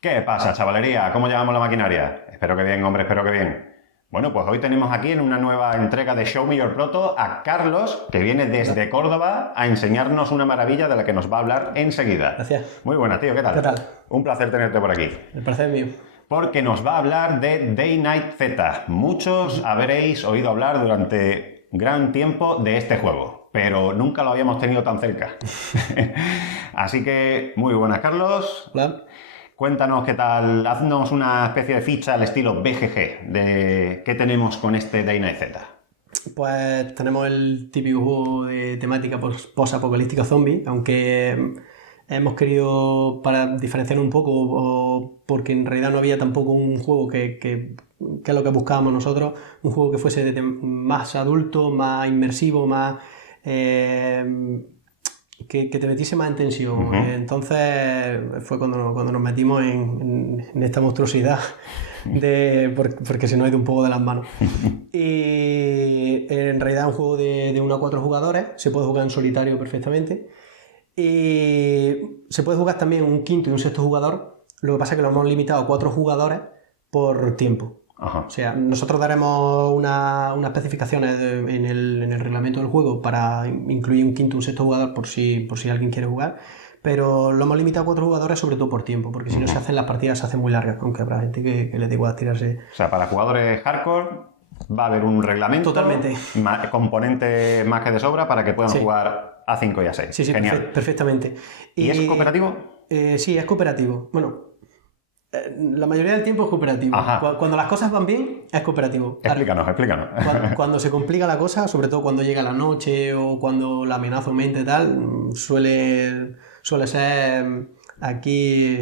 ¿Qué pasa, chavalería? ¿Cómo llevamos la maquinaria? Espero que bien, hombre, espero que bien. Bueno, pues hoy tenemos aquí en una nueva entrega de Show Me Your Proto a Carlos, que viene desde Córdoba a enseñarnos una maravilla de la que nos va a hablar enseguida. Gracias. Muy buena, tío, ¿qué tal? ¿Qué tal? Un placer tenerte por aquí. El placer es mío. Porque nos va a hablar de Day Night Z. Muchos habréis oído hablar durante gran tiempo de este juego, pero nunca lo habíamos tenido tan cerca. Así que, muy buenas, Carlos. Hola. Cuéntanos qué tal, haznos una especie de ficha al estilo BGG de qué tenemos con este Day Night Z. Pues tenemos el típico juego de temática post-apocalíptica zombie, aunque hemos querido, para diferenciar un poco, porque en realidad no había tampoco un juego que es lo que buscábamos nosotros, un juego que fuese más adulto, más inmersivo, más... que te metiese más en tensión. Entonces fue cuando nos metimos en esta monstruosidad, porque se nos ha ido un poco de las manos. Y en realidad es un juego de 1 a 4 jugadores, se puede jugar en solitario perfectamente. Y se puede jugar también un quinto y un sexto jugador, lo que pasa es que lo hemos limitado a 4 jugadores por tiempo. Ajá. O sea, nosotros daremos unas especificaciones en el reglamento del juego para incluir un quinto y un sexto jugador por si alguien quiere jugar, pero lo hemos limitado a 4 jugadores sobre todo por tiempo, porque si no se hacen las partidas se hacen muy largas, aunque habrá gente que le da igual tirarse. O sea, para jugadores hardcore va a haber un reglamento, totalmente, componente más que de sobra para que puedan jugar a 5 y a 6. Sí, genial. Perfectamente. ¿Y es cooperativo? Sí, es cooperativo. Bueno, la mayoría del tiempo es cooperativo. Ajá. Cuando las cosas van bien, es cooperativo. Explícanos. Cuando se complica la cosa, sobre todo cuando llega la noche o cuando la amenaza aumenta y tal, suele ser aquí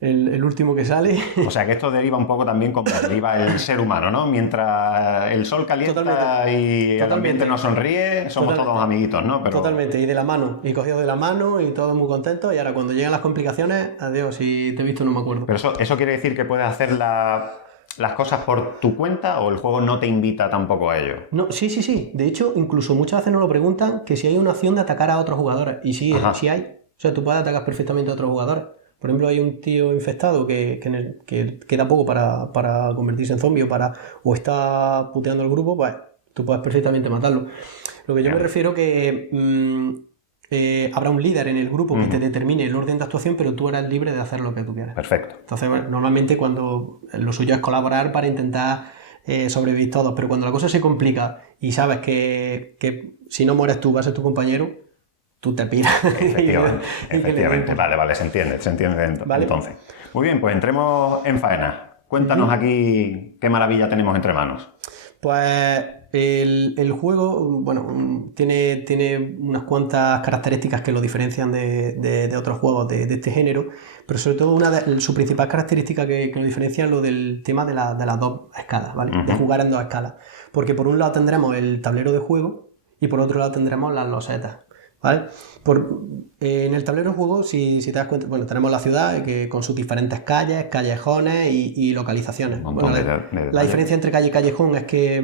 el último que sale. O sea que esto deriva un poco también como deriva el ser humano, ¿no? Mientras el sol calienta y el ambiente nos sonríe, somos todos amiguitos, ¿no? Pero... Totalmente, y de la mano, y cogidos de la mano y todos muy contentos, y ahora cuando llegan las complicaciones, adiós, si te he visto no me acuerdo. Pero eso quiere decir que puedes hacer las cosas por tu cuenta o el juego no te invita tampoco a ello. No, sí. De hecho, incluso muchas veces nos lo preguntan que si hay una opción de atacar a otros jugadores. Y sí hay. O sea, tú puedes atacar perfectamente a otros jugadores. Por ejemplo, hay un tío infectado que queda poco para convertirse en zombie o está puteando al grupo, pues tú puedes perfectamente matarlo. Lo que yo me refiero que habrá un líder en el grupo que te determine el orden de actuación, pero tú eres libre de hacer lo que tú quieras. Perfecto. Entonces, normalmente cuando lo suyo es colaborar para intentar sobrevivir todos, pero cuando la cosa se complica y sabes que si no mueres tú, va a ser tu compañero, tú te piras. Efectivamente. Vale, se entiende ¿Vale? Entonces. Muy bien, pues entremos en faena. Cuéntanos aquí qué maravilla tenemos entre manos. Pues el juego, bueno, tiene unas cuantas características que lo diferencian de otros juegos de este género, pero sobre todo su principal característica que lo diferencia es lo del tema de las dos escalas, ¿vale? De jugar en 2 escalas. Porque por un lado tendremos el tablero de juego y por otro lado tendremos las losetas, ¿vale? En el tablero de juego, si te das cuenta, bueno, tenemos la ciudad con sus diferentes calles, callejones y localizaciones. Bueno, la diferencia entre calle y callejón es que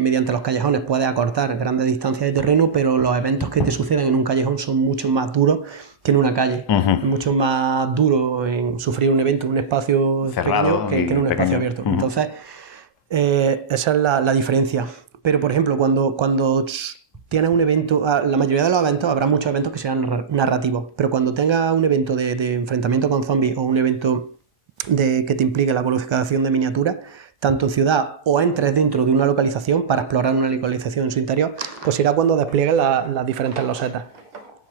mediante los callejones puedes acortar grandes distancias de terreno, pero los eventos que te suceden en un callejón son mucho más duros que en una calle. Es mucho más duro en sufrir un evento en un espacio cerrado que en un espacio abierto. Entonces, esa es la diferencia. Pero, por ejemplo, cuando tienes un evento, la mayoría de los eventos, habrá muchos eventos que serán narrativos, pero cuando tengas un evento de enfrentamiento con zombies o un evento que te implique la colocación de miniaturas, tanto en ciudad o entres dentro de una localización para explorar una localización en su interior, pues será cuando despliegues las diferentes losetas.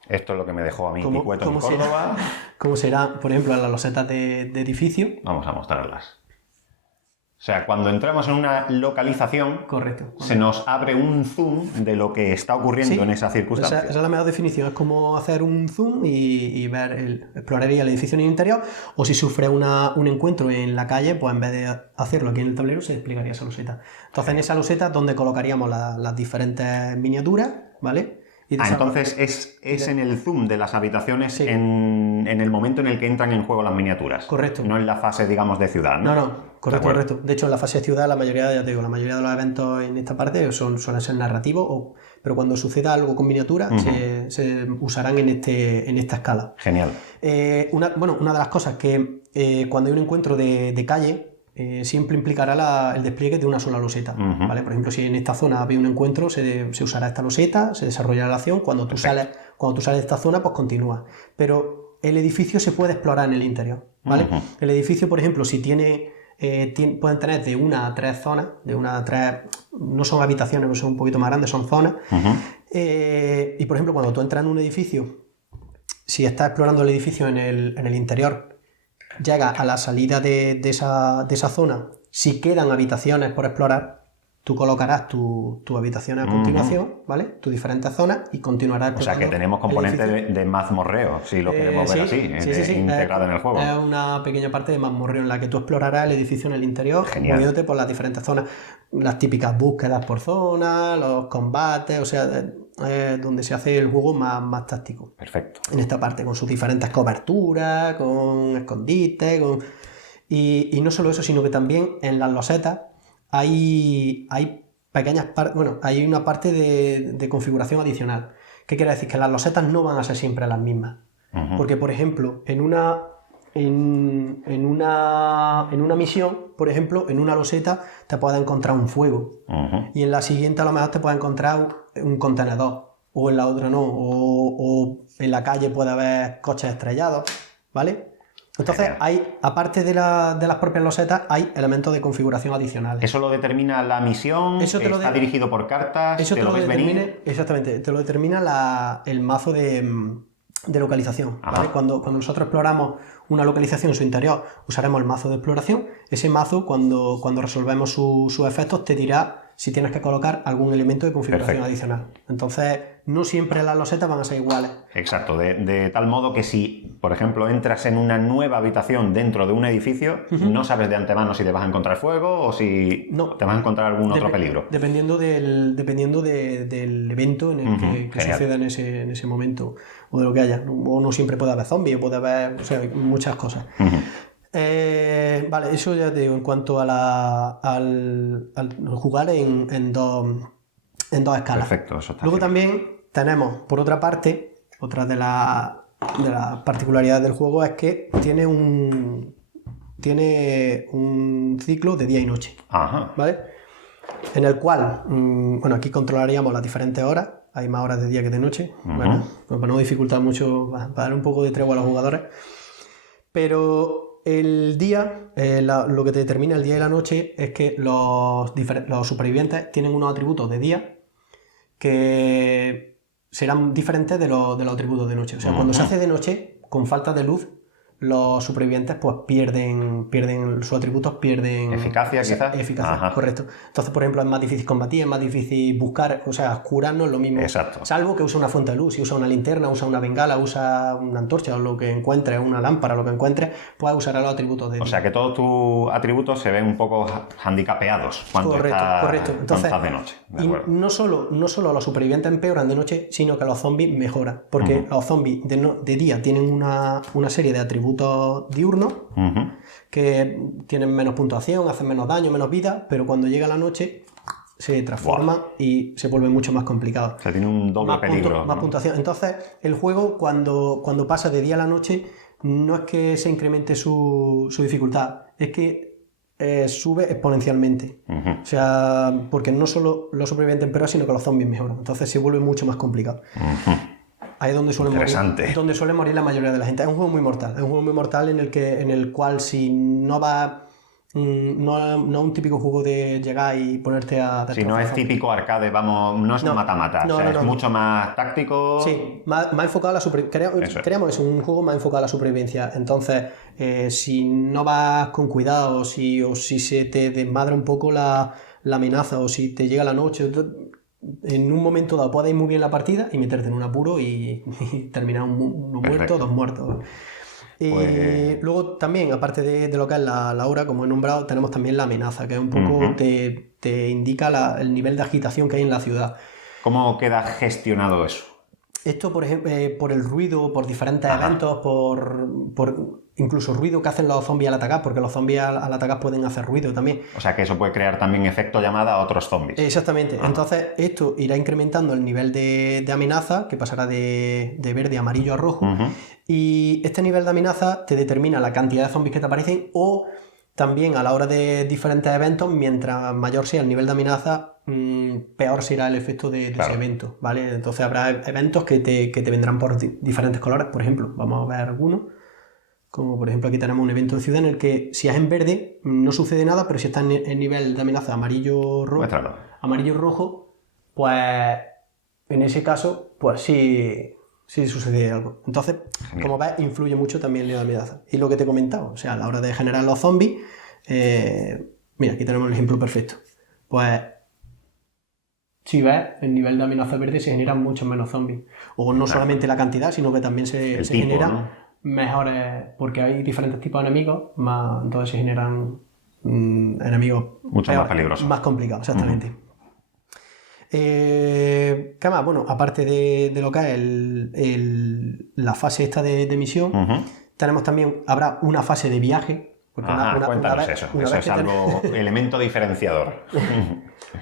Esto es lo que me dejó a mí Picueto en Córdoba. ¿Cómo será, por ejemplo, en las losetas de edificio? Vamos a mostrarlas. O sea, cuando entramos en una localización, correcto. Se nos abre un zoom de lo que está ocurriendo en esa circunstancia. Esa es la mejor definición. Es como hacer un zoom y ver exploraría el edificio en el interior, o si sufre un encuentro en la calle, pues en vez de hacerlo aquí en el tablero, se desplegaría esa loseta. Entonces, en esa loseta donde colocaríamos las diferentes miniaturas, ¿vale? y desarrollar. Entonces es en el zoom de las habitaciones Sí. en el momento en el que entran en juego las miniaturas. Correcto. No en la fase, digamos, de ciudad, ¿no? No, correcto, De acuerdo. correcto. De hecho, en la fase de ciudad, la mayoría de los eventos en esta parte suelen ser narrativos, pero cuando suceda algo con miniatura, se usarán en esta escala. Genial. Una de las cosas que cuando hay un encuentro de calle, siempre implicará el despliegue de una sola loseta. ¿Vale? Por ejemplo, si en esta zona había un encuentro, se usará esta loseta, se desarrollará la acción. Cuando tú sales de esta zona, pues continúa. Pero el edificio se puede explorar en el interior. ¿Vale? El edificio, por ejemplo, si pueden tener de 1 a 3 zonas, no son habitaciones, no son un poquito más grandes, son zonas. Y por ejemplo, cuando tú entras en un edificio, si estás explorando el edificio en el interior, llega a la salida de esa zona, si quedan habitaciones por explorar, tú colocarás tu habitación a continuación, ¿vale? Tus diferentes zonas y continuarás explorando. O sea que tenemos componentes de mazmorreo, si lo queremos ver así, integrado en el juego. Es una pequeña parte de mazmorreo en la que tú explorarás el edificio en el interior, moviéndote por las diferentes zonas, las típicas búsquedas por zona, los combates, o sea, donde se hace el juego más táctico. Perfecto. En esta parte, con sus diferentes coberturas, con escondites, y no solo eso, sino que también en las losetas hay pequeñas partes, hay una parte de configuración adicional. ¿Qué quiere decir? Que las losetas no van a ser siempre las mismas. Porque, por ejemplo, en una misión, por ejemplo, en una loseta te puedes encontrar un fuego. Y en la siguiente a lo mejor te puedes encontrar un contenedor. O en la otra no. O en la calle puede haber coches estrellados. ¿Vale? Entonces, aparte de las propias losetas, hay elementos de configuración adicionales. ¿Eso lo determina la misión? ¿Está dirigido por cartas? Eso ¿Te lo ves venir? Exactamente, te lo determina el mazo de localización. ¿Vale? Cuando nosotros exploramos una localización en su interior, usaremos el mazo de exploración. Ese mazo, cuando resolvemos sus efectos, te dirá si tienes que colocar algún elemento de configuración adicional. Entonces, no siempre las losetas van a ser iguales. Exacto, de tal modo que si, por ejemplo, entras en una nueva habitación dentro de un edificio, no sabes de antemano si te vas a encontrar fuego o si te vas a encontrar algún otro peligro. Dependiendo del evento en el que suceda en ese momento, o de lo que haya. O no siempre puede haber zombies, puede haber, o sea, muchas cosas. Vale, eso ya te digo, en cuanto al jugar en dos escalas. Perfecto, eso está. Luego también tenemos, por otra parte, otra de las particularidades del juego es que tiene un ciclo de día y noche. ¿Vale? En el cual, aquí controlaríamos las diferentes horas. Hay más horas de día que de noche. Bueno, pues para no dificultar mucho, para dar un poco de tregua a los jugadores. Pero el día, lo que te determina el día y la noche es que los supervivientes tienen unos atributos de día que serán diferentes de los atributos de noche. O sea, cuando se hace de noche, con falta de luz, los supervivientes pues pierden sus atributos, pierden eficacia, quizás. Eficacia, correcto. Entonces, por ejemplo, es más difícil combatir, es más difícil buscar, o sea, curar no es lo mismo. Exacto. Salvo que usa una fuente de luz, si usa una linterna, usa una bengala, usa una antorcha o lo que encuentre, una lámpara, lo que encuentre, pues usará los atributos de día. O sea, que todos tus atributos se ven un poco handicapeados cuando estás de noche. Y no solo los supervivientes empeoran de noche, sino que los zombies mejoran. Porque los zombies de día tienen una serie de atributos diurnos que tienen menos puntuación, hacen menos daño, menos vida, pero cuando llega la noche se transforma y se vuelve mucho más complicado. O sea, tiene un doble peligro. Más puntuación. Entonces, el juego cuando pasa de día a la noche no es que se incremente su dificultad, es que sube exponencialmente. O sea, porque no solo los supervivientes empeoran, sino que los zombies mejoran. Entonces se vuelve mucho más complicado. Ahí es donde suele morir la mayoría de la gente. Es un juego muy mortal. En el cual si no va... No es un típico juego de llegar y ponerte a... Si no es típico arcade, no es un mata-mata. Es mucho más táctico. Sí, más enfocado a la supervivencia. Creemos que es un juego más enfocado a la supervivencia. Entonces, si no vas con cuidado o si se te desmadra un poco la amenaza o si te llega la noche... En un momento dado puedes ir muy bien la partida y meterte en un apuro y terminar uno muerto, dos muertos. Y luego también, aparte de lo que es la hora, como he nombrado, tenemos también la amenaza, que es un poco te indica el nivel de agitación que hay en la ciudad. ¿Cómo queda gestionado eso? Esto, por ejemplo, por el ruido, por diferentes Ajá. eventos, por incluso ruido que hacen los zombies al atacar, porque los zombies al atacar pueden hacer ruido también. O sea que eso puede crear también efecto llamada a otros zombies. Exactamente. Ajá. Entonces, esto irá incrementando el nivel de amenaza, que pasará de verde a amarillo a rojo. Ujú. Y este nivel de amenaza te determina la cantidad de zombies que te aparecen o también a la hora de diferentes eventos, mientras mayor sea el nivel de amenaza, peor será el efecto de Claro. ese evento, ¿vale? Entonces habrá eventos que te vendrán por diferentes colores, por ejemplo. Vamos a ver algunos. Como por ejemplo aquí tenemos un evento de ciudad en el que si es en verde no sucede nada, pero si está en nivel de amenaza Muéstralo. amarillo-rojo, pues en ese caso, pues sí sucede algo. Entonces, Genial. como ves, influye mucho también la amenaza. Y lo que te he comentado, o sea, a la hora de generar los zombies, mira, aquí tenemos el ejemplo perfecto. Pues si ves, el nivel de amenaza verde se generan muchos menos zombies. O no solamente la cantidad, sino que también se El tipo, generan ¿no? mejores, porque hay diferentes tipos de enemigos, entonces se generan enemigos Mucho más peligrosos. más complicados, exactamente. ¿Qué más? Bueno, aparte de lo que es la fase esta de misión, Ujú. tenemos también, habrá una fase de viaje. Porque Ajá, cuéntanos vez- eso. una Eso vez es que algo, elemento diferenciador.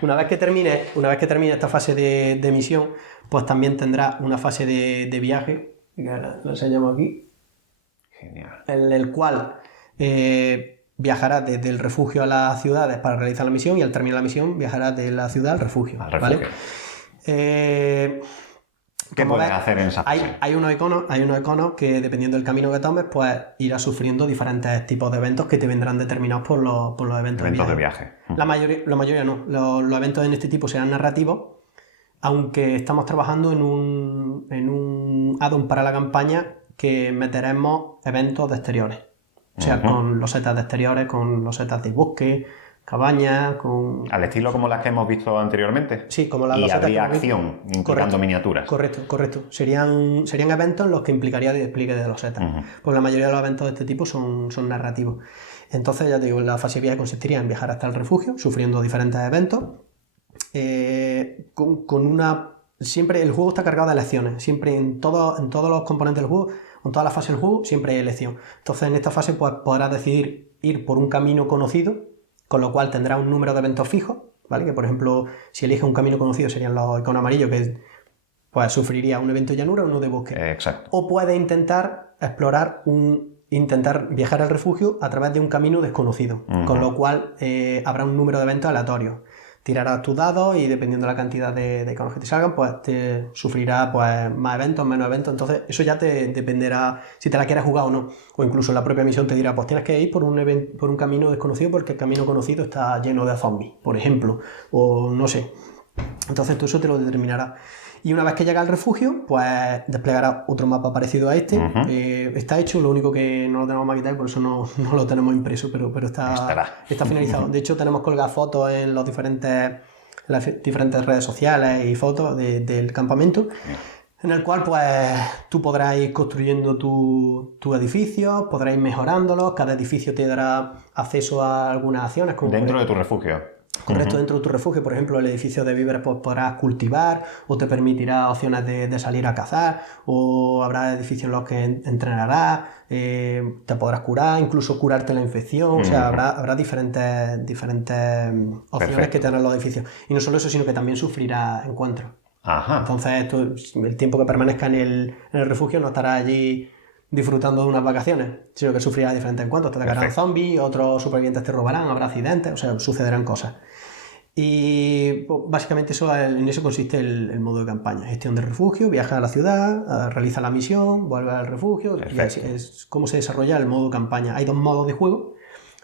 Una vez que termine esta fase de misión, pues también tendrá una fase de viaje, que ahora lo enseñamos aquí, Genial. en el cual viajará desde el refugio a las ciudades para realizar la misión y al terminar la misión viajará de la ciudad al refugio. Al refugio. ¿Vale? ¿Qué Como puedes ves, hacer en esa fase? hay unos iconos que dependiendo del camino que tomes, pues irás sufriendo diferentes tipos de eventos que te vendrán determinados por los eventos Eventos de viaje. viaje. La mayoría no. Los eventos en este tipo serán narrativos, aunque estamos trabajando en un add-on para la campaña que meteremos eventos de exteriores. O sea, Ujú. con losetas de exteriores, con losetas de bosque, cabañas, con... Al estilo como las que hemos visto anteriormente. Sí, como las Y losetas habría que hemos visto. acción, implicando Correcto. miniaturas. Correcto. Serían eventos en los que implicaría despliegue de losetas. Ujú. Porque la mayoría de los eventos de este tipo son narrativos. Entonces, ya te digo, la fase de viaje consistiría en viajar hasta el refugio, sufriendo diferentes eventos. Con una... Siempre el juego está cargado de elecciones. Siempre en todos los componentes del juego, en todas las fases del juego, siempre hay elección. Entonces, en esta fase pues, podrás decidir ir por un camino conocido, con lo cual tendrás un número de eventos fijos, ¿vale? Que, por ejemplo, si eliges un camino conocido serían los iconos amarillos, que pues sufriría un evento de llanura o uno de bosque. Exacto. O puedes intentar intentar viajar al refugio a través de un camino desconocido, Ujú. con lo cual habrá un número de eventos aleatorios. Tirarás tus dados y dependiendo de la cantidad de iconos que te salgan, pues te sufrirá pues, más eventos, menos eventos. Entonces, eso ya te dependerá si te la quieres jugar o no. O incluso la propia misión te dirá, pues tienes que ir por un camino desconocido porque el camino conocido está lleno de zombies, por ejemplo. O no sé. Entonces, todo eso te lo determinará. Y una vez que llega al refugio, pues desplegará otro mapa parecido a este. Ujú. Está hecho, lo único que no lo tenemos maquetado, por eso no lo tenemos impreso, pero Estará. está finalizado. De hecho, tenemos colgadas fotos en las diferentes redes sociales y fotos del campamento, en el cual pues tú podrás ir construyendo tu edificio, podrás ir mejorándolos, cada edificio te dará acceso a algunas acciones. Como Dentro de tu refugio. Correcto, dentro de tu refugio, por ejemplo, el edificio de víveres pues, podrás cultivar o te permitirá opciones de salir a cazar, o habrá edificios en los que entrenarás, te podrás curar, incluso curarte la infección, o sea, habrá diferentes opciones Perfecto. que tendrán los edificios. Y no solo eso, sino que también sufrirás encuentros. Ajá. Entonces, el tiempo que permanezca en el refugio no estará allí disfrutando de unas vacaciones, sino que sufrirás diferentes encuentros. Te atacarán Perfecto. zombies, otros supervivientes te robarán, habrá accidentes, o sea, sucederán cosas. Y pues, básicamente en eso consiste el modo de campaña. Gestión de refugio, viaja a la ciudad, realiza la misión, vuelve al refugio. Y Perfecto. es cómo se desarrolla el modo campaña. Hay dos modos de juego.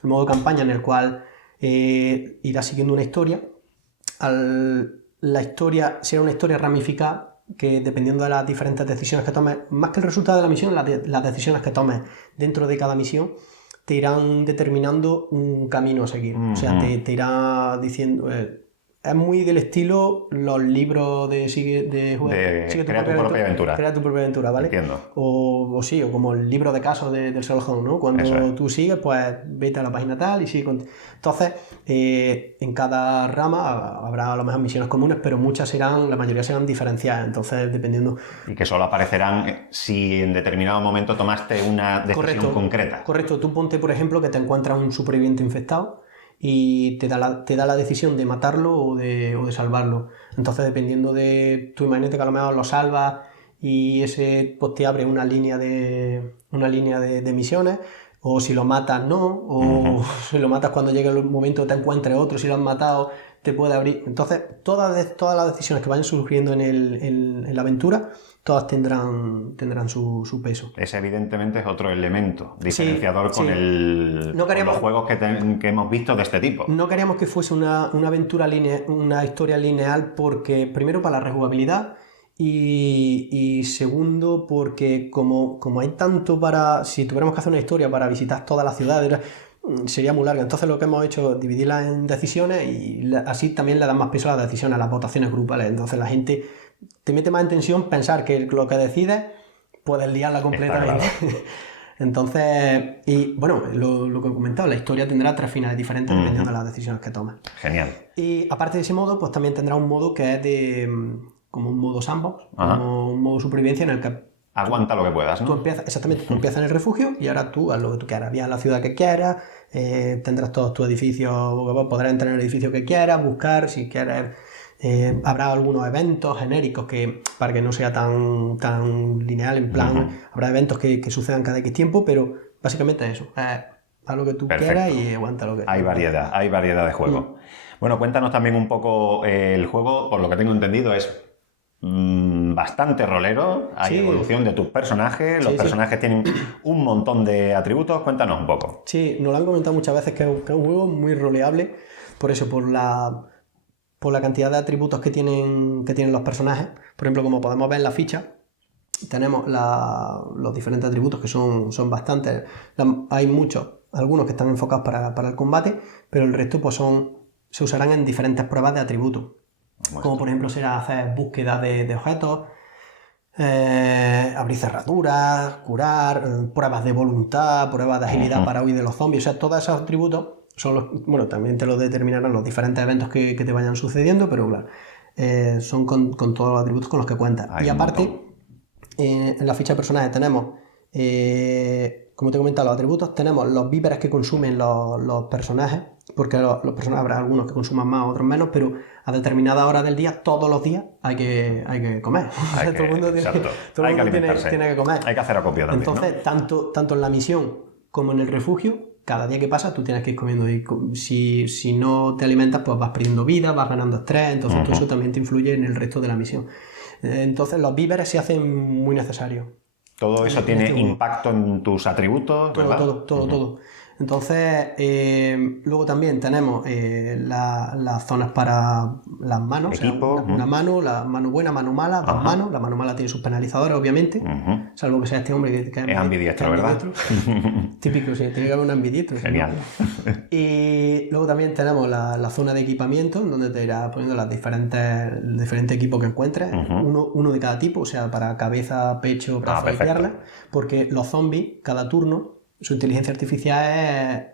El modo campaña en el cual irás siguiendo una historia. La historia será una historia ramificada que dependiendo de las diferentes decisiones que tomes, más que el resultado de la misión, las decisiones que tomes dentro de cada misión te irán determinando un camino a seguir. O sea, te irá diciendo, es muy del estilo los libros de Crea tu propia aventura. Crea tu propia aventura, ¿vale? Entiendo. O como el libro de casos del Sherlock Holmes, ¿no? Cuando tú sigues, pues vete a la página tal y sigue. Entonces, en cada rama habrá a lo mejor misiones comunes, pero la mayoría serán diferenciadas. Entonces, dependiendo... Y que solo aparecerán si en determinado momento tomaste una decisión concreta. Correcto. Tú ponte, por ejemplo, que te encuentras un superviviente infectado y te da la decisión de matarlo o de salvarlo. Entonces, dependiendo de... Tú imagínate que a lo mejor lo salvas y ese pues, te abre una línea de misiones, o si lo matas no, o si lo matas cuando llegue el momento te encuentres otro, si lo has matado te puede abrir. Entonces, todas las decisiones que vayan surgiendo en la aventura, todas tendrán su peso. Ese evidentemente es otro elemento diferenciador con los juegos que hemos visto de este tipo. No queríamos que fuese una aventura una historia lineal, porque primero para la rejugabilidad y segundo porque como hay tanto si tuviéramos que hacer una historia para visitar todas las ciudades sería muy larga. Entonces lo que hemos hecho es dividirla en decisiones y así también le dan más peso a las decisiones, a las votaciones grupales. Entonces la gente te mete más en tensión pensar que lo que decides puedes liarla completamente. Entonces, y bueno, lo que he comentado, la historia tendrá 3 finales diferentes dependiendo de las decisiones que tomes. Genial. Y aparte de ese modo, pues también tendrá un modo que es como un modo sandbox, como un modo supervivencia en el que aguanta lo que puedas, ¿no? Tú empiezas en el refugio y ahora tú haz lo que tú quieras, viaja a la ciudad que quieras, tendrás todos tus edificios, podrás entrar en el edificio que quieras, buscar si quieres. Habrá algunos eventos genéricos para que no sea tan lineal, en plan, habrá eventos que sucedan cada X tiempo, pero básicamente eso, haz lo que tú quieras y aguanta lo que... Hay variedad de juegos. Bueno, cuéntanos también un poco el juego, por lo que tengo entendido es bastante rolero, hay evolución de tus personajes, los personajes tienen un montón de atributos, cuéntanos un poco. Sí, nos lo han comentado muchas veces que es un juego muy roleable, por eso, por la cantidad de atributos que tienen los personajes. Por ejemplo, como podemos ver en la ficha, tenemos los diferentes atributos que son bastantes. Hay algunos que están enfocados para el combate, pero el resto pues se usarán en diferentes pruebas de atributos. Como por ejemplo será hacer búsqueda de objetos, abrir cerraduras, curar, pruebas de voluntad, pruebas de agilidad para huir de los zombies. O sea, todos esos atributos también te lo determinarán los diferentes eventos que te vayan sucediendo, pero claro, son con todos los atributos con los que cuentas. Y aparte, en la ficha de personajes tenemos, como te he comentado, los atributos, tenemos los víveres que consumen los personajes, porque los personajes habrá algunos que consuman más, otros menos, pero a determinada hora del día, todos los días, hay que comer. Todo el mundo tiene que comer. Hay que hacer acopio también. Entonces, ¿no? tanto en la misión como en el refugio, cada día que pasa tú tienes que ir comiendo. Y si no te alimentas, pues vas perdiendo vida, vas ganando estrés, entonces todo eso también te influye en el resto de la misión. Entonces los víveres se hacen muy necesarios. Todo eso tiene impacto en tus atributos, ¿verdad? Todo. Entonces, luego también tenemos las zonas para las manos. Equipo. O sea, una mano, la mano buena, mano mala, dos manos. La mano mala tiene sus penalizadores, obviamente. Salvo que sea este hombre que es ambidiestro, ¿verdad? Típico, sí, tiene que haber un ambidiestro. Genial. Y luego también tenemos la zona de equipamiento, donde te irás poniendo los diferentes equipos que encuentres. Uno de cada tipo, o sea, para cabeza, pecho, brazo y piernas. Porque los zombies, cada turno, su inteligencia artificial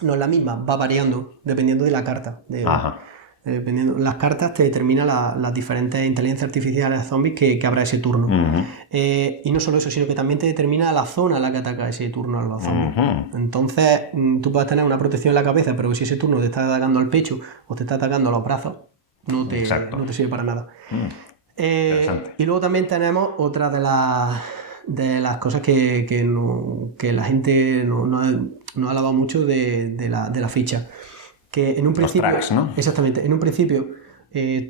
no es la misma, va variando dependiendo de la carta. Dependiendo, las cartas te determinan las diferentes inteligencias artificiales de zombies que habrá ese turno. Y no solo eso, sino que también te determina la zona en la que ataca ese turno a los zombies. Entonces, tú puedes tener una protección en la cabeza, pero si ese turno te está atacando al pecho o te está atacando a los brazos, no te sirve para nada. Y luego también tenemos otra de las cosas que la gente no ha alabado mucho de la ficha, que en un principio, los tracks, ¿no? Exactamente, en un principio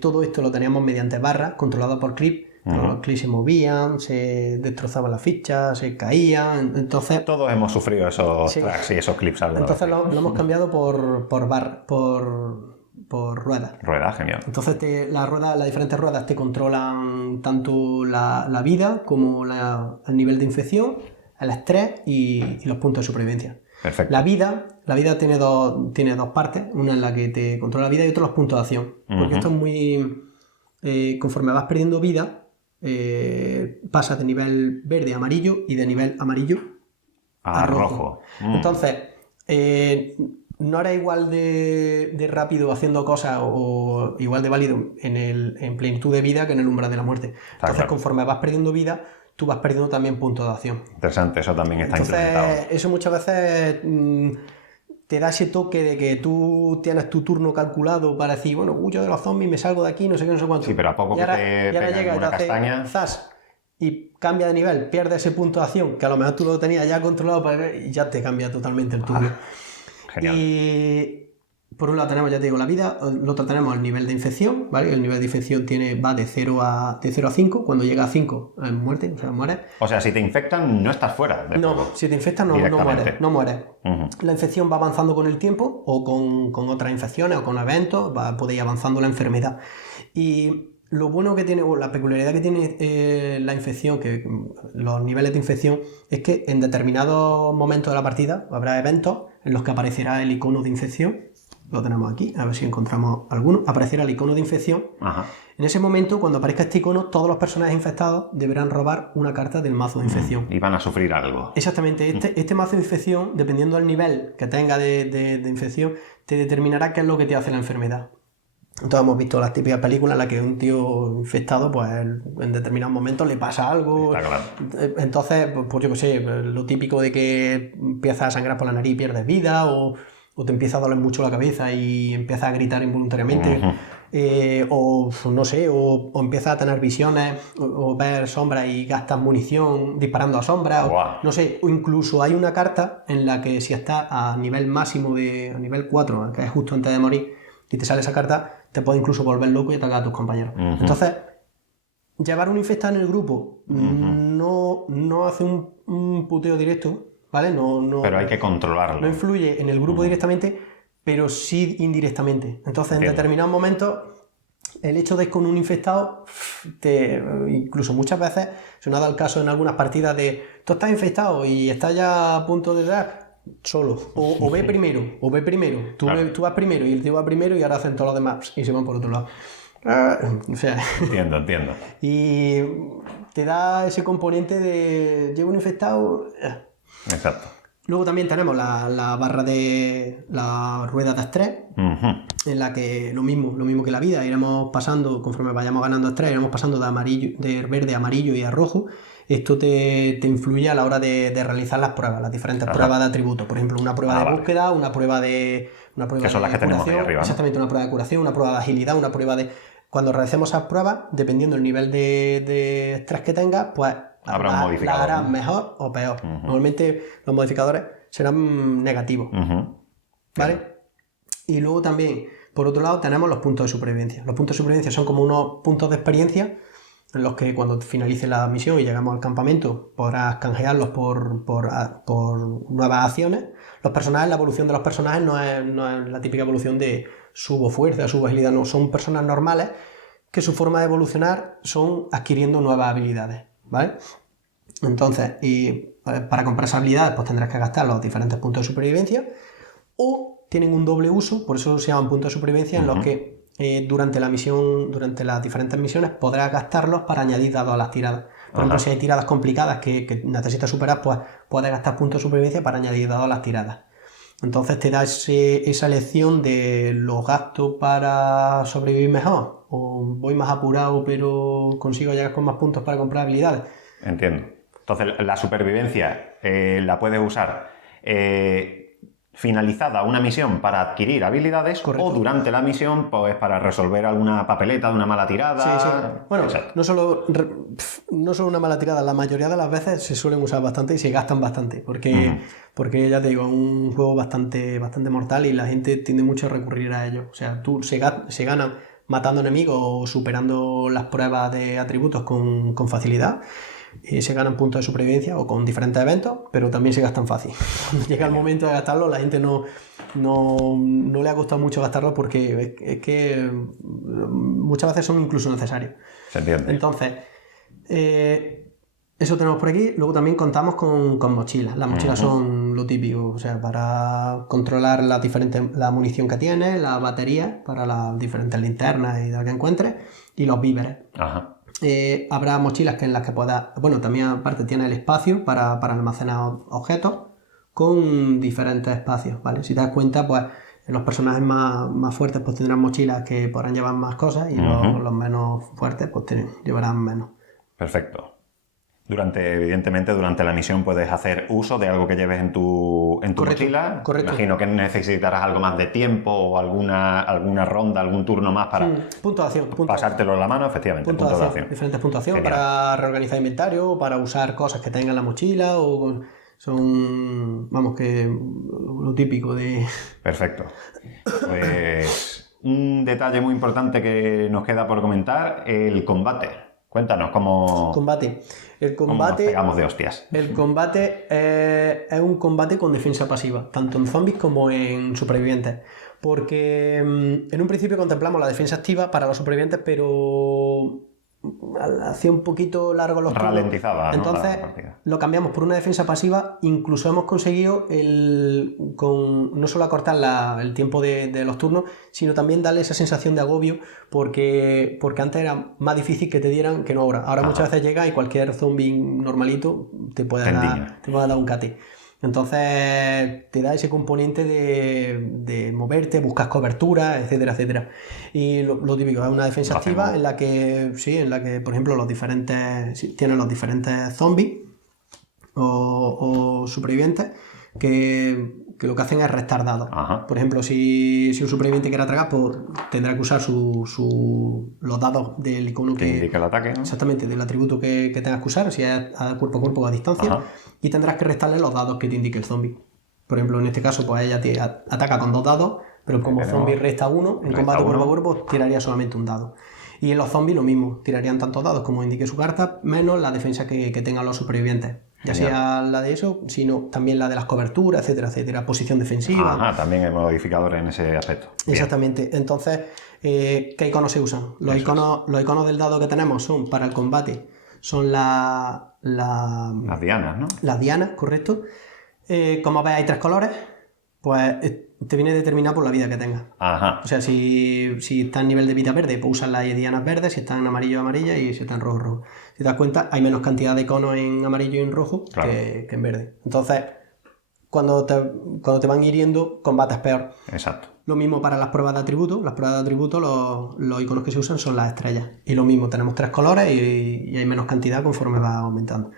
todo esto lo teníamos mediante barras controlado por clip. Los clips se movían, se destrozaban las fichas, se caían, entonces... Todos hemos sufrido esos tracks y esos clips. Entonces lo hemos cambiado por ruedas. Ruedas, genial. Entonces las diferentes ruedas te controlan tanto la vida como el nivel de infección, el estrés y los puntos de supervivencia. Perfecto. La vida tiene dos partes, una en la que te controla la vida y otra los puntos de acción. Porque esto es muy... conforme vas perdiendo vida, pasas de nivel verde a amarillo y de nivel amarillo a rojo. Entonces, no eres igual de rápido haciendo cosas o igual de válido en plenitud de vida que en el umbral de la muerte. Entonces, conforme vas perdiendo vida, tú vas perdiendo también puntos de acción. Interesante, eso también está implementado. Eso muchas veces te da ese toque de que tú tienes tu turno calculado para decir, bueno, huyo de los zombies, me salgo de aquí, no sé qué, no sé cuánto. Sí, pero a poco que te pegan una castaña... Zas, y cambia de nivel, pierde ese punto de acción, que a lo mejor tú lo tenías ya controlado y ya te cambia totalmente el turno. Genial. Y por un lado tenemos, ya te digo, la vida, el otro tenemos el nivel de infección, ¿vale? El nivel de infección va de 0 a 5, cuando llega a 5 es muerte, o sea, mueres. O sea, si te infectan no estás fuera del juego. Si te infectan no mueres. La infección va avanzando con el tiempo o con otras infecciones o con eventos, puede ir avanzando la enfermedad. Y lo bueno que tiene, o la peculiaridad que tiene la infección, que los niveles de infección, es que en determinados momentos de la partida habrá eventos en los que aparecerá el icono de infección. Lo tenemos aquí, a ver si encontramos alguno. Aparecerá el icono de infección. Ajá. En ese momento, cuando aparezca este icono, todos los personajes infectados deberán robar una carta del mazo de infección. Y van a sufrir algo. Exactamente. Este mazo de infección, dependiendo del nivel que tenga de infección, te determinará qué es lo que te hace la enfermedad. Entonces hemos visto las típicas películas en las que un tío infectado, pues en determinados momentos le pasa algo. Está claro. Entonces, pues yo qué sé, lo típico de que empiezas a sangrar por la nariz y pierdes vida, o te empieza a doler mucho la cabeza y empiezas a gritar involuntariamente, o no sé, o empiezas a tener visiones, o ver sombras y gastas munición disparando a sombras, no sé, o incluso hay una carta en la que si estás a nivel máximo a nivel 4, que es justo antes de morir, y te sale esa carta, te puede incluso volver loco y atacar a tus compañeros. Entonces, llevar un infectado en el grupo no hace un puteo directo, ¿vale? Pero hay que controlarlo. No influye en el grupo directamente, pero sí indirectamente. Entonces, en determinados momentos, el hecho de ir con un infectado, incluso muchas veces, se nos ha dado el caso en algunas partidas de tú estás infectado y estás ya a punto de dar solo, o ve primero, tú vas primero y el tío va primero y ahora hacen todos los demás y se van por otro lado. O sea, entiendo. Y te da ese componente de llevo un infectado. Exacto. Luego también tenemos la barra de la rueda de estrés, en la que lo mismo que la vida, iremos pasando, conforme vayamos ganando estrés, iremos pasando de verde a amarillo y a rojo. Esto te influye a la hora de realizar las pruebas, las diferentes pruebas de atributos. Por ejemplo, una prueba de búsqueda, una prueba de que son las que tenemos ahí arriba, ¿no? Exactamente, una prueba de curación, una prueba de agilidad, una prueba de... Cuando realicemos esas pruebas, dependiendo del nivel de estrés que tengas, pues habrá un modificador, la harás mejor o peor. Normalmente los modificadores serán negativos. ¿Vale? Y luego también, por otro lado, tenemos los puntos de supervivencia. Los puntos de supervivencia son como unos puntos de experiencia en los que cuando finalice la misión y llegamos al campamento podrás canjearlos por nuevas acciones. Los personajes, la evolución de los personajes no es la típica evolución de subo fuerza, subo agilidad, no, son personas normales que su forma de evolucionar son adquiriendo nuevas habilidades, ¿vale? Entonces, para comprar esas habilidades pues tendrás que gastar los diferentes puntos de supervivencia, o tienen un doble uso, por eso se llaman puntos de supervivencia, en los que durante la misión, durante las diferentes misiones, podrás gastarlos para añadir dados a las tiradas. Por ejemplo, si hay tiradas complicadas que necesitas superar, pues puedes gastar puntos de supervivencia para añadir dados a las tiradas. Entonces te da esa elección de los gastos para sobrevivir mejor, o voy más apurado pero consigo llegar con más puntos para comprar habilidades. Entiendo. Entonces la supervivencia la puedes usar finalizada una misión para adquirir habilidades. Correcto. O durante la misión pues para resolver alguna papeleta de una mala tirada. Sí. Bueno, no solo una mala tirada, la mayoría de las veces se suelen usar bastante y se gastan bastante, porque ya te digo, es un juego bastante mortal y la gente tiende mucho a recurrir a ello. O sea, se ganan matando enemigos o superando las pruebas de atributos con facilidad. Se ganan puntos de supervivencia o con diferentes eventos, pero también se gastan fácil. Cuando llega el momento de gastarlo, la gente no le ha costado mucho gastarlo porque es que muchas veces son incluso necesarios. Se entiende. Entonces, eso tenemos por aquí. Luego también contamos con mochilas. Las mochilas son lo típico, o sea, para controlar la munición que tienes, la batería para las diferentes linternas y lo que encuentres, y los víveres. Ajá. Habrá mochilas en las que puedas... Bueno, también aparte tiene el espacio para almacenar objetos con diferentes espacios, ¿vale? Si te das cuenta, pues los personajes más fuertes pues tendrán mochilas que podrán llevar más cosas y los menos fuertes pues llevarán menos. Perfecto. Evidentemente, durante la misión puedes hacer uso de algo que lleves en tu mochila. Correcto. Imagino que necesitarás algo más de tiempo o alguna ronda, algún turno más para pasártelo en la mano, efectivamente. Punto de acción. Diferentes puntos de acción para reorganizar inventario, para usar cosas que tenga en la mochila son, vamos, que lo típico de... Perfecto. Pues un detalle muy importante que nos queda por comentar, el combate. Cuéntanos cómo... Combate. ¿Cómo nos pegamos de hostias? El combate es un combate con defensa pasiva, tanto en zombies como en supervivientes. Porque en un principio contemplamos la defensa activa para los supervivientes, pero hacía un poquito largo los turnos. Ralentizaba, ¿no? Entonces lo cambiamos por una defensa pasiva. Incluso hemos conseguido no solo acortar el tiempo de los turnos, sino también darle esa sensación de agobio, porque antes era más difícil que te dieran que no ahora. Ahora muchas veces llega y cualquier zombie normalito te puede dar un cate. Entonces te da ese componente de moverte, buscas cobertura, etcétera, etcétera. Y lo típico es una defensa activa en la que, por ejemplo, tienen los diferentes zombies o supervivientes que lo que hacen es restar dados. Ajá. Por ejemplo, si un superviviente quiere atacar, pues tendrá que usar los dados del icono que indica el ataque, ¿no? Exactamente, del atributo que tengas que usar, si es a cuerpo a cuerpo o a distancia. Ajá. Y tendrás que restarle los dados que te indique el zombie. Por ejemplo, en este caso, pues ella te ataca con 2 dados, pero como zombie resta 1, en combate cuerpo a cuerpo tiraría solamente un dado. Y en los zombies lo mismo, tirarían tantos dados como indique su carta, menos la defensa que tengan los supervivientes. Ya sea la de eso, sino también la de las coberturas, etcétera, etcétera, posición defensiva. Ajá, también hay modificadores en ese aspecto. Bien. Exactamente. Entonces, ¿qué iconos se usan? Los iconos del dado que tenemos son para el combate, son las dianas, ¿no? Las dianas, correcto. Como ves, hay 3 colores, pues te viene determinado por la vida que tengas. Ajá. O sea, si está en nivel de vida verde, pues usas las dianas verdes, si está en amarillo, amarilla, y si está en rojo, rojo. Si te das cuenta, hay menos cantidad de iconos en amarillo y en rojo que en verde. Entonces, cuando te van hiriendo, combates peor. Exacto. Lo mismo para las pruebas de atributos. Las pruebas de atributos, los iconos que se usan son las estrellas. Y lo mismo, tenemos 3 colores y hay menos cantidad conforme va aumentando.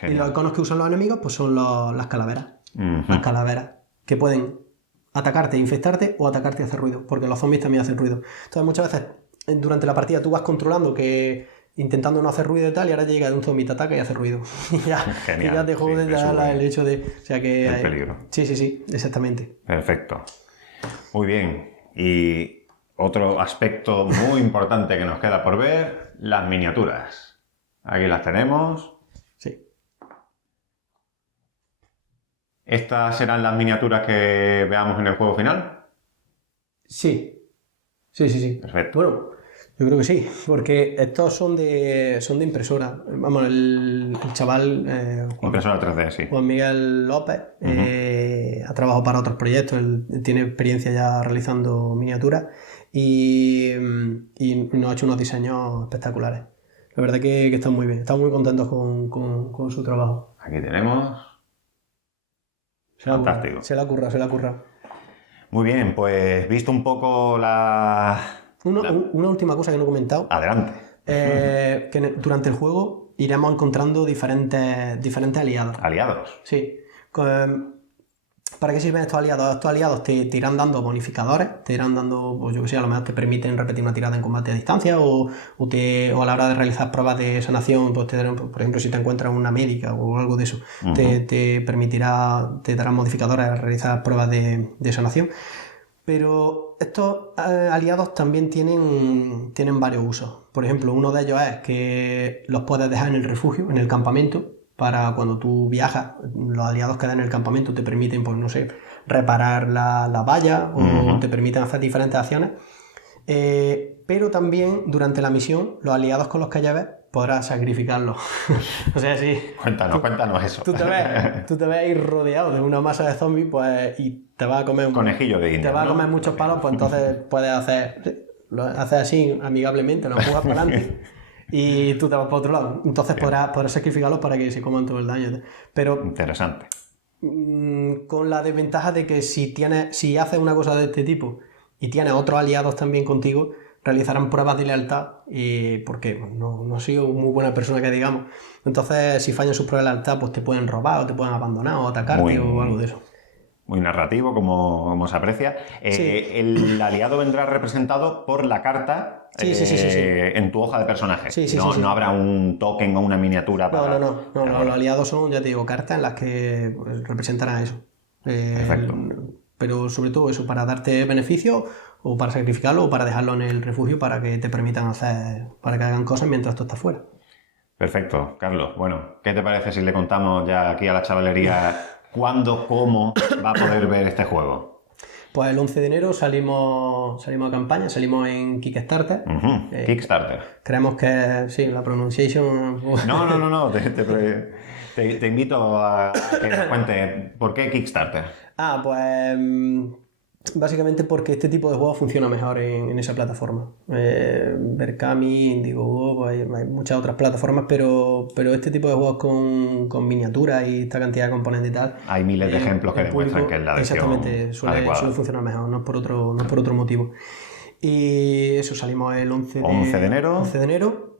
Genial. Y los iconos que usan los enemigos pues son las calaveras. Uh-huh. Las calaveras, que pueden atacarte e infectarte o atacarte y hacer ruido, porque los zombies también hacen ruido. Entonces muchas veces durante la partida tú vas controlando intentando no hacer ruido y tal, y ahora llega un zombie, te ataca y hace ruido. Genial. Y ya te jode el hecho de... O sea que el peligro. Sí, exactamente. Perfecto. Muy bien. Y otro aspecto muy importante que nos queda por ver, las miniaturas. Aquí las tenemos. Sí. ¿Estas serán las miniaturas que veamos en el juego final? Sí. Perfecto. Bueno, yo creo que sí, porque estos son de impresora. Vamos, el chaval... Impresora 3D, sí. Juan Miguel López ha trabajado para otros proyectos, él tiene experiencia ya realizando miniaturas y nos ha hecho unos diseños espectaculares. La verdad que están muy bien, estamos muy contentos con su trabajo. Aquí tenemos... Fantástico. Se la ha currado. Muy bien, pues visto un poco Una última cosa que no he comentado. Adelante. Que durante el juego iremos encontrando diferentes aliados. ¿Aliados? Sí. ¿Para qué sirven estos aliados? Estos aliados te irán dando bonificadores, te irán dando, pues yo que sé, a lo mejor te permiten repetir una tirada en combate a distancia o a la hora de realizar pruebas de sanación, pues por ejemplo, si te encuentras una médica o algo de eso, uh-huh. te darán modificadores a realizar pruebas de sanación. Pero estos aliados también tienen varios usos. Por ejemplo, uno de ellos es que los puedes dejar en el refugio, en el campamento, para cuando tú viajas, los aliados que dan en el campamento te permiten, pues no sé, reparar la valla o uh-huh. te permiten hacer diferentes acciones. Pero también durante la misión, los aliados con los que lleves podrás sacrificarlo. O sea, sí. Cuéntanos eso. Tú te ves ahí rodeado de una masa de zombies, pues, y te vas a comer conejillo de India, te vas a comer ¿no? muchos palos, pues entonces puedes lo haces así amigablemente, lo empujas para adelante y tú te vas para otro lado. Entonces podrás sacrificarlos para que se coman todo el daño. Pero interesante. Con la desventaja de que si haces una cosa de este tipo y tienes otros aliados también contigo, realizarán pruebas de lealtad porque no he sido muy buena persona que digamos. Entonces, si fallan sus pruebas de lealtad, pues te pueden robar o te pueden abandonar o atacarte o algo de eso. Muy narrativo, como se aprecia. Sí. El aliado vendrá representado por la carta Sí. en tu hoja de personaje. Sí. No habrá un token o una miniatura para... No. Los aliados son, ya te digo, cartas en las que pues, representarán eso. Perfecto. Pero sobre todo eso, para darte beneficio o para sacrificarlo o para dejarlo en el refugio para que te permitan para que hagan cosas mientras tú estás fuera. Perfecto, Carlos. Bueno, ¿qué te parece si le contamos ya aquí a la chavalería cuándo, cómo va a poder ver este juego? Pues el 11 de enero salimos a campaña, salimos en Kickstarter. Kickstarter. Creemos que, sí, la pronunciation... No. Te invito a que nos cuentes por qué Kickstarter. Pues básicamente porque este tipo de juegos funciona mejor en esa plataforma. Berkami, Indiegogo, hay muchas otras plataformas, pero este tipo de juegos con miniaturas y esta cantidad de componentes y tal... Hay miles de ejemplos que demuestran que es la versión exactamente, suele funcionar mejor, no es por otro motivo. Y eso, salimos el 11 de enero. 11 de enero.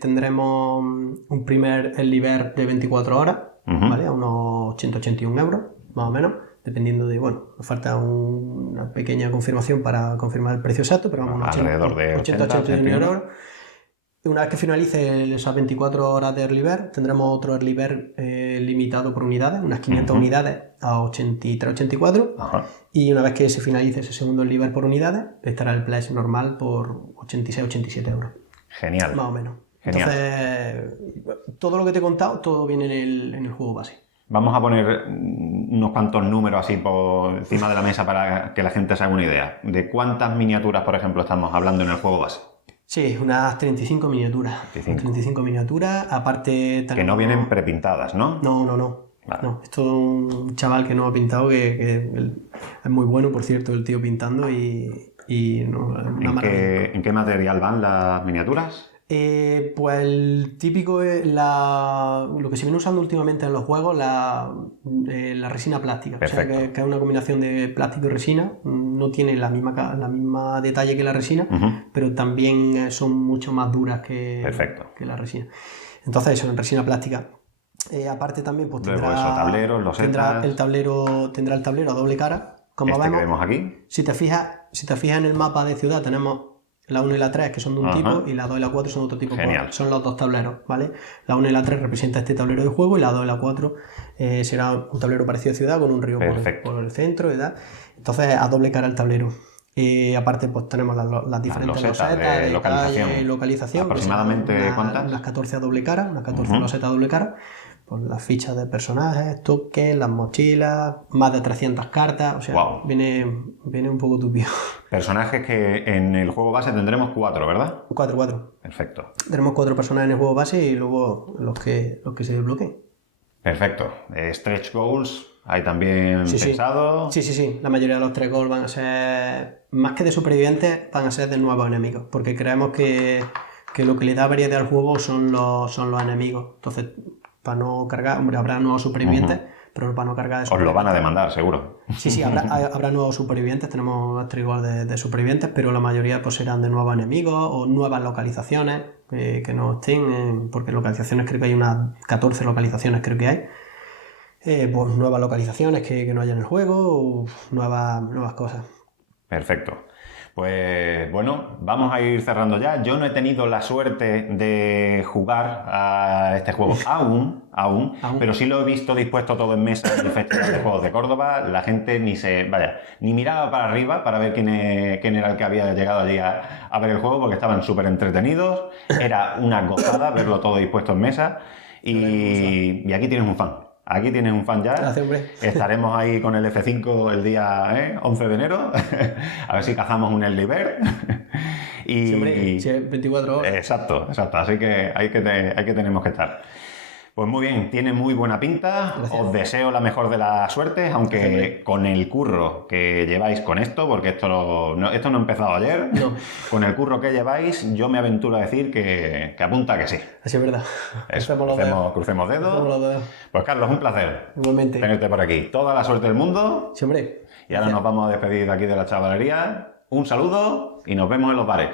Tendremos un primer early bird de 24 horas, ¿vale? A unos 181 euros, más o menos. Dependiendo de, nos falta una pequeña confirmación para confirmar el precio exacto, pero vamos, alrededor de 80 euros. Y una vez que finalice esas 24 horas de Early Bird, tendremos otro Early Bird limitado por unidades, unas 500 unidades a 83-84. Y una vez que se finalice ese segundo Early Bird por unidades, estará el Pledge normal por 86-87 euros. Genial. Más o menos. Genial. Entonces, todo lo que te he contado, todo viene en el juego base. Vamos a poner unos cuantos números así por encima de la mesa para que la gente se haga una idea. ¿De cuántas miniaturas, por ejemplo, estamos hablando en el juego base? Sí, unas 35 miniaturas. 35 miniaturas, aparte... Que no vienen prepintadas, ¿no? No. Vale. No, esto es un chaval que no ha pintado, que es muy bueno, por cierto, el tío pintando y ¿En qué material van las miniaturas? Pues el típico es lo que se viene usando últimamente en los juegos, la resina plástica. Perfecto. O sea, que es una combinación de plástico y resina. No tiene la misma detalle que la resina, pero también son mucho más duras que la resina. Entonces eso, en resina plástica. Aparte también pues tendrá el tablero a doble cara, como que vemos. vemos aquí. Si te fijas en el mapa de ciudad, tenemos la 1 y la 3 que son de un tipo y la 2 y la 4 son de otro tipo. Genial. Son los dos tableros, ¿vale? La 1 y la 3 representa este tablero de juego y la 2 y la 4 será un tablero parecido a ciudad con un río por el centro y tal. Entonces a doble cara el tablero. Aparte pues tenemos las diferentes losetas de localización. ¿Aproximadamente cuántas? Unas 14 a doble cara, unas 14 losetas a doble cara. Pues las fichas de personajes, tokens, las mochilas, más de 300 cartas, o sea, viene un poco tupido. Personajes que en el juego base tendremos 4, ¿verdad? 4. Perfecto. Tenemos 4 personajes en el juego base y luego los que se desbloqueen. Perfecto. Stretch goals, hay también pensado. Sí. La mayoría de los stretch goals van a ser, más que de supervivientes, van a ser de nuevos enemigos, porque creemos que lo que le da variedad al juego son los enemigos. Entonces, para no cargar, habrá nuevos supervivientes, pero para no cargar de supervivientes. Os lo van a demandar, seguro. Sí, habrá nuevos supervivientes, tenemos igual de supervivientes, pero la mayoría pues serán de nuevos enemigos o nuevas localizaciones que no estén, porque localizaciones creo que hay unas 14 localizaciones creo que hay. Pues nuevas localizaciones que no hay en el juego, o nuevas cosas. Perfecto. Pues bueno, vamos a ir cerrando ya. Yo no he tenido la suerte de jugar a este juego aún, pero sí lo he visto dispuesto todo en mesa en el Festival de Juegos de Córdoba. La gente ni miraba para arriba para ver quién era el que había llegado allí a ver el juego, porque estaban súper entretenidos. Era una gozada verlo todo dispuesto en mesa. Y aquí tienes un fan. Aquí tienes un fan ya. Gracias, hombre. Estaremos ahí con el F5 el día 11 de enero. A ver si cazamos un early bird. Y, Sí, hombre, sí, 24 horas. Exacto. Así que hay que tenemos que estar. Pues muy bien, tiene muy buena pinta. Gracias. Os deseo la mejor de las suertes, aunque Gracias. con el curro que lleváis con esto, porque esto no ha empezado ayer, No. con el curro que lleváis, yo me aventuro a decir que apunta que sí. Así es verdad. Eso, Crucemos los dedos. crucemos dedos. Crucemos los dedos. Pues Carlos, un placer Igualmente. tenerte por aquí. Toda la suerte del mundo. Sí, hombre. Y ahora nos vamos a despedir de aquí de la chavalería. Un saludo y nos vemos en los bares.